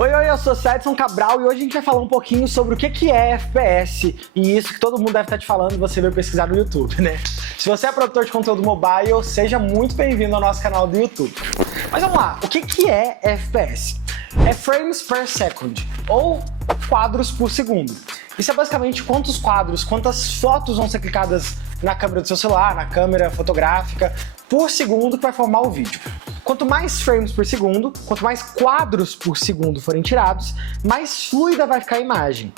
Oi, eu sou Edson Cabral e hoje a gente vai falar um pouquinho sobre o que é FPS e isso que todo mundo deve estar te falando e você veio pesquisar no YouTube, né? Se você é produtor de conteúdo mobile, seja muito bem-vindo ao nosso canal do YouTube. Mas vamos lá, o que é FPS? É frames per second, ou quadros por segundo. Isso é basicamente quantos quadros, quantas fotos vão ser clicadas na câmera do seu celular, na câmera fotográfica, por segundo que vai formar o vídeo. Quanto mais frames por segundo, quanto mais quadros por segundo forem tirados, mais fluida vai ficar a imagem.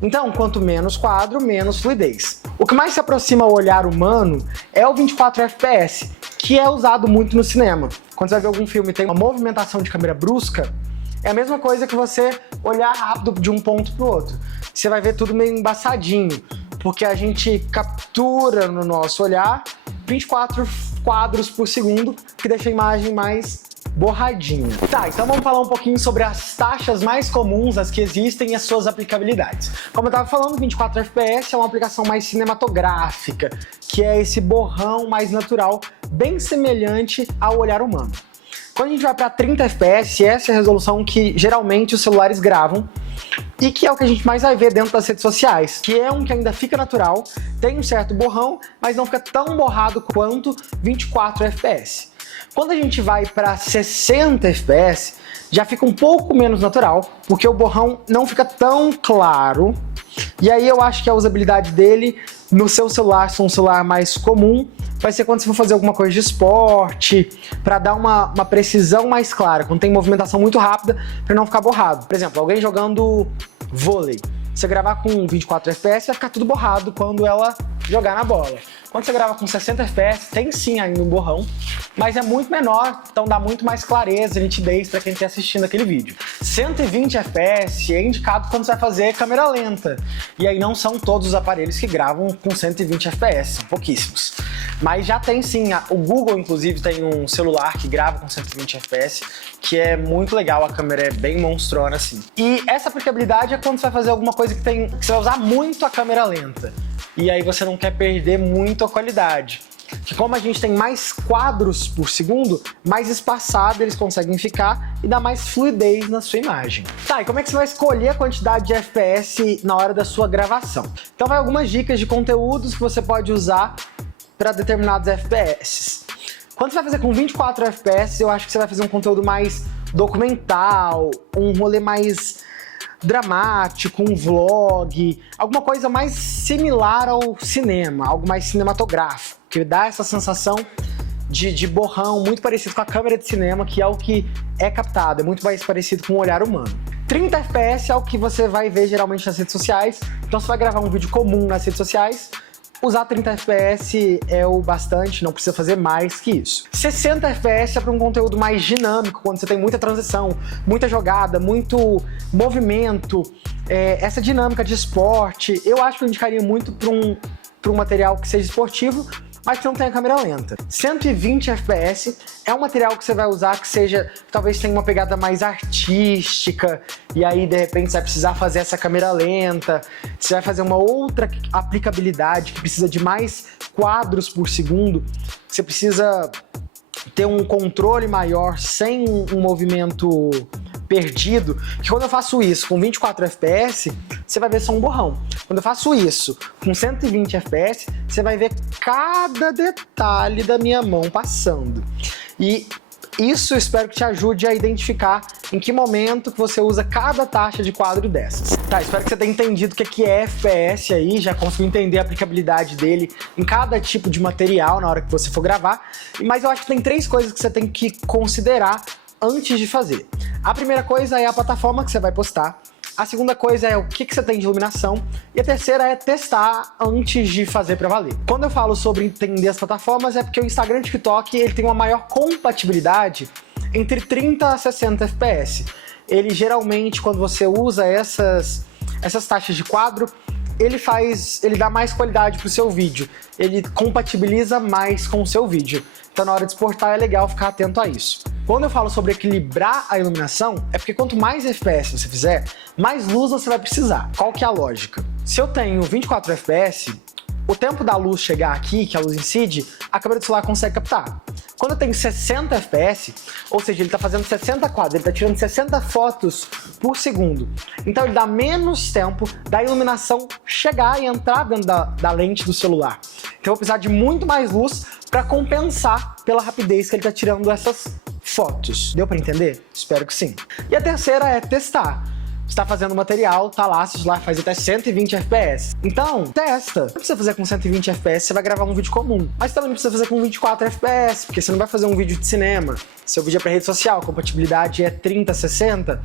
Então, quanto menos quadro, menos fluidez. O que mais se aproxima ao olhar humano é o 24 FPS, que é usado muito no cinema. Quando você vai ver algum filme e tem uma movimentação de câmera brusca, é a mesma coisa que você olhar rápido de um ponto para o outro. Você vai ver tudo meio embaçadinho, porque a gente captura no nosso olhar 24 quadros por segundo, que deixa a imagem mais borradinha. Tá, então vamos falar um pouquinho sobre as taxas mais comuns, as que existem e as suas aplicabilidades. Como eu estava falando, 24 FPS é uma aplicação mais cinematográfica, que é esse borrão mais natural, bem semelhante ao olhar humano. Quando a gente vai para 30 FPS, essa é a resolução que geralmente os celulares gravam e que é o que a gente mais vai ver dentro das redes sociais, que é um que ainda fica natural, tem um certo borrão, mas não fica tão borrado quanto 24 FPS. Quando a gente vai para 60 FPS, já fica um pouco menos natural, porque o borrão não fica tão claro, e aí eu acho que a usabilidade dele no seu celular, se é um celular mais comum, vai ser quando você for fazer alguma coisa de esporte, para dar uma precisão mais clara, quando tem movimentação muito rápida, para não ficar borrado. Por exemplo, alguém jogando vôlei, você gravar com 24 FPS vai ficar tudo borrado quando ela jogar na bola. Quando você grava com 60 FPS, tem sim ainda um borrão, mas é muito menor, então dá muito mais clareza e nitidez para quem está assistindo aquele vídeo. 120 FPS é indicado quando você vai fazer câmera lenta, e aí não são todos os aparelhos que gravam com 120 FPS, são pouquíssimos. Mas já tem sim, o Google inclusive tem um celular que grava com 120 FPS, que é muito legal, a câmera é bem monstrona assim. E essa aplicabilidade é quando você vai fazer alguma coisa que você vai usar muito a câmera lenta. E aí você não quer perder muito a qualidade. Que como a gente tem mais quadros por segundo, mais espaçado eles conseguem ficar e dá mais fluidez na sua imagem. Tá, e como é que você vai escolher a quantidade de FPS na hora da sua gravação? Então vai algumas dicas de conteúdos que você pode usar para determinados FPS. Quando você vai fazer com 24 FPS, eu acho que você vai fazer um conteúdo mais documental, um rolê mais dramático, um vlog, alguma coisa mais similar ao cinema, algo mais cinematográfico, que dá essa sensação de borrão, muito parecido com a câmera de cinema, que é o que é captado, é muito mais parecido com o olhar humano. 30 FPS é o que você vai ver geralmente nas redes sociais, então você vai gravar um vídeo comum nas redes sociais, usar 30 FPS é o bastante, não precisa fazer mais que isso. 60 FPS é para um conteúdo mais dinâmico, quando você tem muita transição, muita jogada, muito movimento, essa dinâmica de esporte. Eu acho que eu indicaria muito para um material que seja esportivo, mas que não tenha câmera lenta. 120 FPS é um material que você vai usar que seja, talvez tenha uma pegada mais artística, e aí de repente você vai precisar fazer essa câmera lenta, você vai fazer uma outra aplicabilidade que precisa de mais quadros por segundo, você precisa ter um controle maior sem um movimento perdido, que quando eu faço isso com 24 FPS, você vai ver só um borrão. Quando eu faço isso com 120 FPS, você vai ver cada detalhe da minha mão passando. E isso eu espero que te ajude a identificar em que momento que você usa cada taxa de quadro dessas. Tá, espero que você tenha entendido o que é FPS aí, já conseguiu entender a aplicabilidade dele em cada tipo de material na hora que você for gravar. Mas eu acho que tem 3 coisas que você tem que considerar antes de fazer. A primeira coisa é a plataforma que você vai postar. A segunda coisa é o que você tem de iluminação. E a terceira é testar antes de fazer para valer. Quando eu falo sobre entender as plataformas, é porque o Instagram e o TikTok ele tem uma maior compatibilidade entre 30 a 60 FPS. Ele geralmente, quando você usa essas taxas de quadro, ele dá mais qualidade para o seu vídeo. Ele compatibiliza mais com o seu vídeo. Então na hora de exportar é legal ficar atento a isso. Quando eu falo sobre equilibrar a iluminação, é porque quanto mais FPS você fizer, mais luz você vai precisar. Qual que é a lógica? Se eu tenho 24 FPS, o tempo da luz chegar aqui, que a luz incide, a câmera do celular consegue captar. Quando tem 60 FPS, ou seja, ele está fazendo 60 quadros, ele está tirando 60 fotos por segundo. Então ele dá menos tempo da iluminação chegar e entrar dentro da lente do celular. Então eu vou precisar de muito mais luz para compensar pela rapidez que ele está tirando essas fotos. Deu para entender? Espero que sim. E a terceira é testar. Você está fazendo material, tá lá, seu celular faz até 120 FPS. Então, testa. Não precisa fazer com 120 FPS, você vai gravar um vídeo comum. Mas também não precisa fazer com 24 FPS, porque você não vai fazer um vídeo de cinema. Seu vídeo é para rede social, a compatibilidade é 30, 60.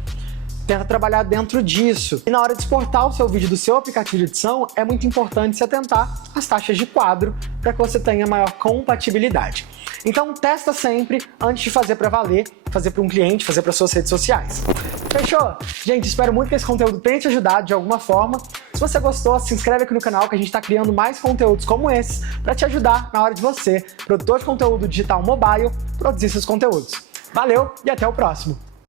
Tenta trabalhar dentro disso. E na hora de exportar o seu vídeo do seu aplicativo de edição, é muito importante se atentar às taxas de quadro para que você tenha maior compatibilidade. Então testa sempre antes de fazer para valer, fazer para um cliente, fazer para suas redes sociais. Fechou? Gente, espero muito que esse conteúdo tenha te ajudado de alguma forma. Se você gostou, se inscreve aqui no canal que a gente está criando mais conteúdos como esses para te ajudar na hora de você, produtor de conteúdo digital mobile, produzir seus conteúdos. Valeu e até o próximo!